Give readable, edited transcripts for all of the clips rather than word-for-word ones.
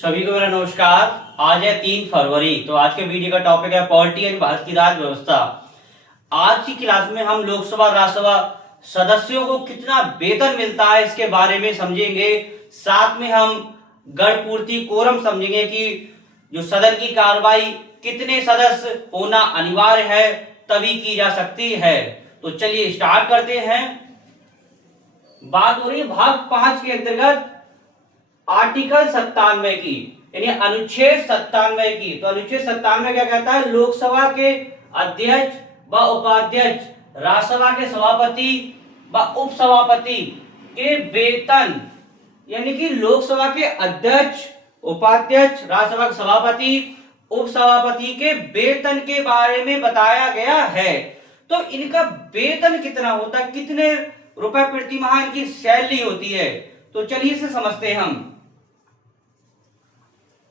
सभी को मेरा नमस्कार। आज है 3 फरवरी। तो आज के वीडियो का टॉपिक है पॉलिटी एंड भारत की राज्य व्यवस्था। आज की क्लास में हम लोकसभा राज्यसभा सदस्यों को कितना वेतन मिलता है इसके बारे में समझेंगे। साथ में हम गण पूर्ति कोरम समझेंगे कि जो सदन की कार्रवाई कितने सदस्य होना अनिवार्य है तभी की जा सकती है। तो चलिए स्टार्ट करते हैं। बात हो रही है भाग 5 के अंतर्गत आर्टिकल 97 की, यानी अनुच्छेद 97 की। तो अनुच्छेद 97 क्या कहता है? लोकसभा के अध्यक्ष व उपाध्यक्ष, राज्यसभा के सभापति व उपसभापति के वेतन, यानी कि लोकसभा के अध्यक्ष, उपाध्यक्ष, राज्यसभा के सभापति, उपसभापति के वेतन के बारे में बताया गया है। तो इनका वेतन कितना होता है, कितने रुपए प्रति माह इनकी सैलरी होती है। तो चलिए इसे समझते हैं हम।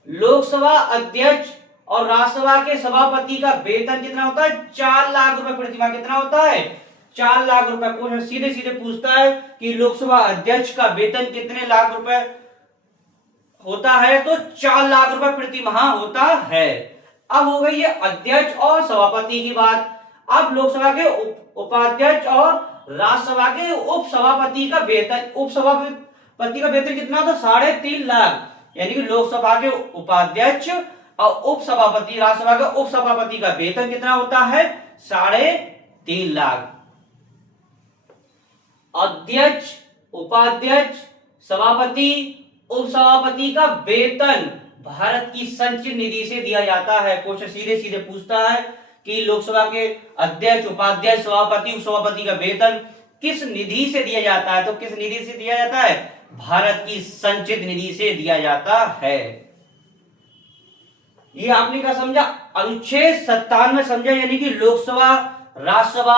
लोकसभा अध्यक्ष और राज्यसभा के सभापति का वेतन कितना होता है? 4 लाख रुपए प्रति माह। कितना होता है? 4 लाख रुपए। क्वेश्चन सीधे सीधे पूछता है कि लोकसभा अध्यक्ष का वेतन कितने लाख रुपए होता है? तो 4 लाख रुपए प्रति माह होता है। अब हो गई ये अध्यक्ष और सभापति की बात। अब लोकसभा के उपाध्यक्ष और राज्यसभा के उपसभापति का वेतन, उपसभापति का वेतन कितना होता? 3.5 लाख। यानी कि लोकसभा के उपाध्यक्ष और उपसभापति, राज्यसभा के उपसभापति का वेतन कितना होता है? 3.5 लाख। अध्यक्ष, उपाध्यक्ष, सभापति, उपसभापति का वेतन भारत की संचित निधि से दिया जाता है। क्वेश्चन सीधे सीधे पूछता है कि लोकसभा के अध्यक्ष, उपाध्यक्ष, सभापति, उपसभापति का वेतन किस निधि से दिया जाता है? तो किस निधि से दिया जाता है? भारत की संचित निधि से दिया जाता है। ये आपने क्या समझा? अनुच्छेद 97 समझा, यानी कि लोकसभा, राज्यसभा,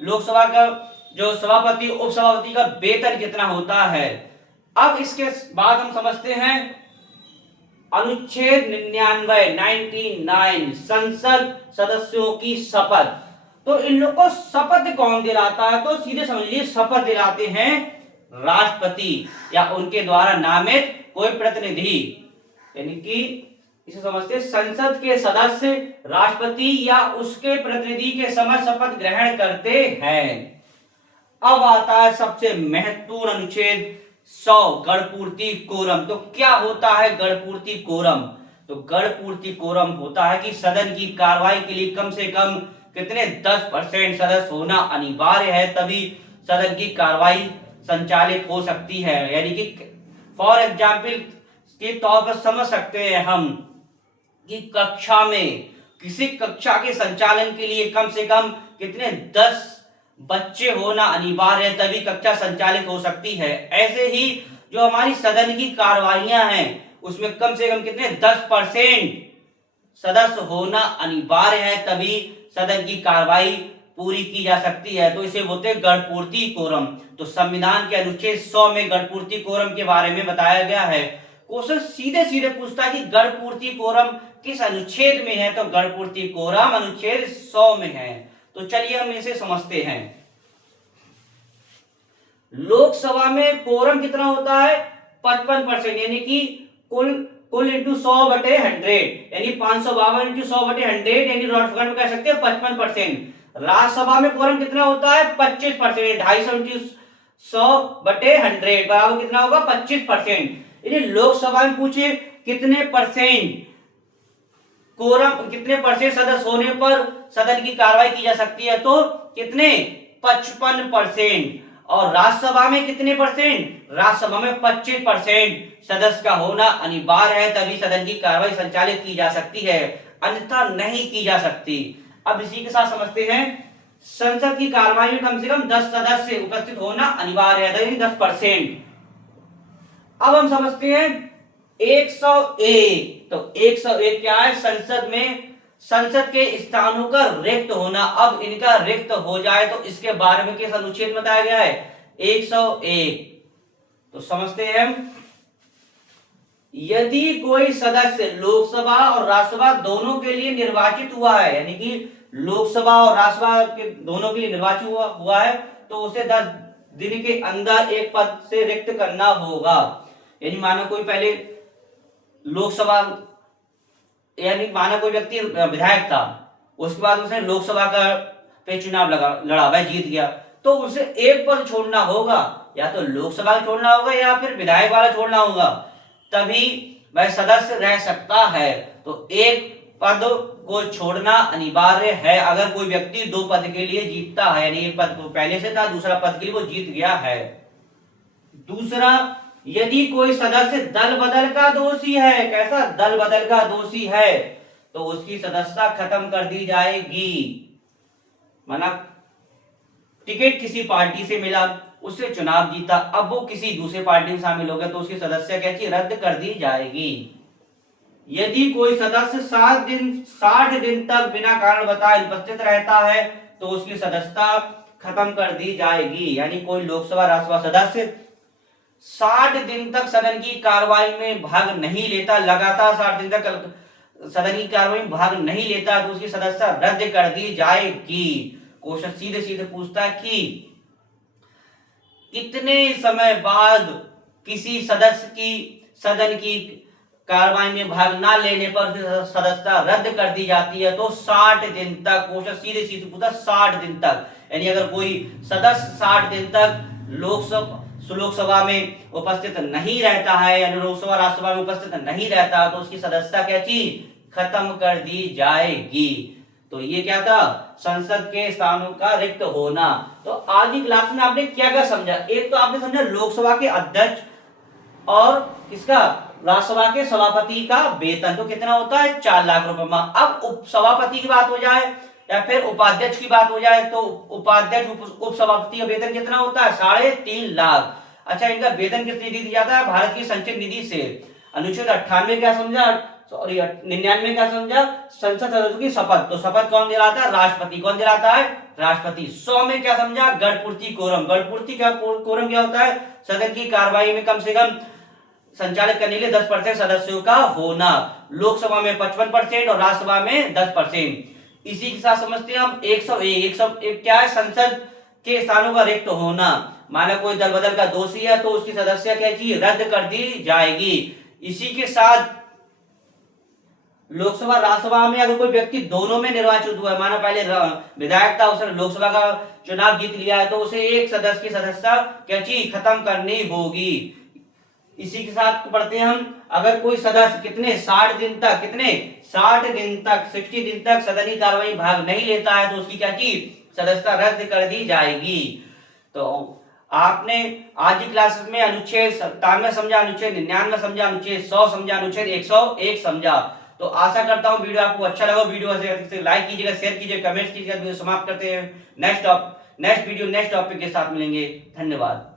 लोकसभा का जो सभापति, उपसभापति का वेतन कितना होता है। अब इसके बाद हम समझते हैं अनुच्छेद 99 संसद सदस्यों की शपथ। तो इन लोग को शपथ कौन दिलाता है? तो सीधे समझ लीजिए, शपथ दिलाते हैं राष्ट्रपति या उनके द्वारा नामित कोई प्रतिनिधि। यानी कि इसे समझते, संसद के सदस्य राष्ट्रपति या उसके प्रतिनिधि के समक्ष शपथ ग्रहण करते हैं। अब आता है सबसे महत्वपूर्ण अनुच्छेद 100 गणपूर्ति कोरम। तो क्या होता है गणपूर्ति कोरम? तो गणपूर्ति कोरम होता है कि सदन की कार्रवाई के लिए कम से कम कितने 10% सदस्य होना अनिवार्य है, तभी सदन की कार्रवाई संचालित हो सकती है। यानी कि फॉर एग्जाम्पल के तौर पर समझ सकते हैं हम कि कक्षा में, किसी कक्षा के संचालन के लिए कम से कम कितने 10 बच्चे होना अनिवार्य है, तभी कक्षा संचालित हो सकती है। ऐसे ही जो हमारी सदन की कार्रवाइयां हैं उसमें कम से कम कितने 10% सदस्य होना अनिवार्य है, तभी सदन की कार्रवाई पूरी की जा सकती है। तो इसे बोलते हैं गणपूर्ति कोरम। तो संविधान के अनुच्छेद 100 में गणपूर्ति कोरम के बारे में बताया गया है। क्वेश्चन सीधे सीधे पूछता है कि गणपूर्ति कोरम किस अनुच्छेद में है? तो गणपूर्ति कोरम अनुच्छेद 100 में है। तो चलिए हम इसे समझते हैं। लोकसभा में कोरम कितना होता है? 55%, यानी कि कुल इंटू 100/100, यानी 552 इंटू 100/100, यानी रॉडफगन में कह सकते हैं 55%। राज्यसभा में कोरम कितना होता है? 25%, 250 इंटू 100/100 बराबर कितना होगा? 25%। यानी लोकसभा में पूछे कितने परसेंट कोरम, कितने परसेंट सदस्य होने पर सदन की कार्रवाई की जा सकती है? तो कितने? 55%। और राज्यसभा में कितने परसेंट? राज्यसभा में 25% सदस्य का होना अनिवार्य है, तभी सदन की कार्रवाई संचालित की जा सकती है, अन्यथा नहीं की जा सकती। अब इसी के साथ समझते हैं संसद की कार्रवाई में कम से कम 10 सदस्य उपस्थित होना अनिवार्य है, 10%। अब हम समझते हैं 101। तो 101 क्या है? संसद में, संसद के स्थानों का रिक्त होना। अब इनका रिक्त हो जाए तो इसके बारे में किस अनुच्छेद बताया गया है? 101। तो समझते हैं हम, यदि कोई सदस्य लोकसभा और राज्यसभा दोनों के लिए निर्वाचित हुआ है, यानी कि लोकसभा और राज्यसभा के दोनों के लिए निर्वाचित हुआ है, तो उसे 10 दिन के अंदर एक पद से रिक्त करना होगा। यानी मानो कोई पहले लोकसभा, यानी माना कोई व्यक्ति विधायक था, उसके बाद उसने लोकसभा का पे चुनाव लड़ा, वह जीत गया, तो उसे एक पद छोड़ना होगा, या तो लोकसभा छोड़ना होगा या फिर विधायक वाला छोड़ना होगा, तभी वह सदस्य रह सकता है। तो एक पद को छोड़ना अनिवार्य है अगर कोई व्यक्ति दो पद के लिए जीतता है, यानी एक पद पहले से था, दूसरा पद के लिए वो जीत गया है। दूसरा, यदि कोई सदस्य दल बदल का दोषी है, कैसा दल बदल का दोषी है, तो उसकी सदस्यता खत्म कर दी जाएगी। माना टिकट किसी पार्टी से मिला, उससे चुनाव जीता, अब वो किसी दूसरे पार्टी में शामिल हो गया, तो उसकी सदस्यता क्या चीज रद्द कर दी जाएगी। यदि कोई सदस्य 60 दिन तक बिना कारण बताए उपस्थित रहता है, तो उसकी सदस्यता खत्म कर दी जाएगी। यानी कोई लोकसभा राज्यसभा सदस्य 60 दिन तक सदन की कार्रवाई में भाग नहीं लेता, लगातार 60 दिन तक सदन की कार्रवाई में भाग नहीं लेता, तो उसकी सदस्यता रद्द कर दी जाएगी। क्वेश्चन सीधे सीधे पूछता है कि कितने समय बाद किसी सदस्य की सदन की कार्रवाई में भाग ना लेने पर सदस्यता रद्द कर दी जाती है, तो 60 दिन तक। क्वेश्चन सीधे सीधे पूछा 60 दिन तक, यानी अगर कोई सदस्य 60 दिन तक लोकसभा में उपस्थित नहीं रहता है, यानी लोकसभा राज्यसभा में उपस्थित नहीं रहता, तो उसकी सदस्यता क्या चीज खत्म कर दी जाएगी। तो ये क्या था, संसद के स्थानों का रिक्त होना। तो आज की क्लास में आपने क्या क्या समझा, एक तो आपने समझा लोकसभा के अध्यक्ष और किसका, राज्यसभा के सभापति का वेतन, तो कितना होता है 4 लाख रुपए में। अब उपसभापति की बात हो जाए या फिर उपाध्यक्ष की बात हो जाए, तो उपाध्यक्ष उपसभापति का वेतन कितना होता है 3.5 लाख। अच्छा, इनका वेतन किस निधि दिया जाता है, भारत की संचित निधि से। अनुच्छेद 98 क्या समझा, सॉरी 99 क्या समझा, संसद सदस्यों की शपथ, तो शपथ कौन दिलाता है, राष्ट्रपति। कौन दिलाता है, राष्ट्रपति। 100 में क्या समझा, गढ़पूर्ति कोरम। गढ़पूर्ति क्या कोरम क्या होता है, सदन की कार्रवाई में कम से कम संचालित करने के लिए 10% सदस्यों का होना। लोकसभा में 55% और राज्यसभा में 10%। इसी के साथ समझते हैं हम 101 क्या है, संसद के स्थानों का रिक्त होना। माना कोई दल बदल का दोषी है, तो उसकी सदस्यता क्या चीज रद्द कर दी जाएगी। इसी के साथ लोकसभा राज्यसभा में अगर कोई व्यक्ति दोनों में निर्वाचित हुआ है, माना पहले विधायक था, उसने लोकसभा का चुनाव जीत लिया है, तो उसे एक सदस्य की सदस्यता क्या चीज खत्म करनी होगी। इसी के साथ पढ़ते हैं हम, अगर कोई सदस्य कितने 60 दिन तक 60 दिन तक सदनी कार्रवाई भाग नहीं लेता है, तो उसकी क्या चीज सदस्यता रद्द कर दी जाएगी। तो आपने आज की क्लास में अनुच्छेद 97 समझा, अनुच्छेद 99 समझा, अनुच्छेद 100 समझा, अनुच्छेद 101 समझा। तो आशा करता हूं वीडियो आपको अच्छा लगा। वीडियो से लाइक कीजिएगा, शेयर कीजिएगा, कमेंट कीजिएगा। वीडियो समाप्त करते हैं। नेक्स्ट टॉपिक के साथ मिलेंगे। धन्यवाद।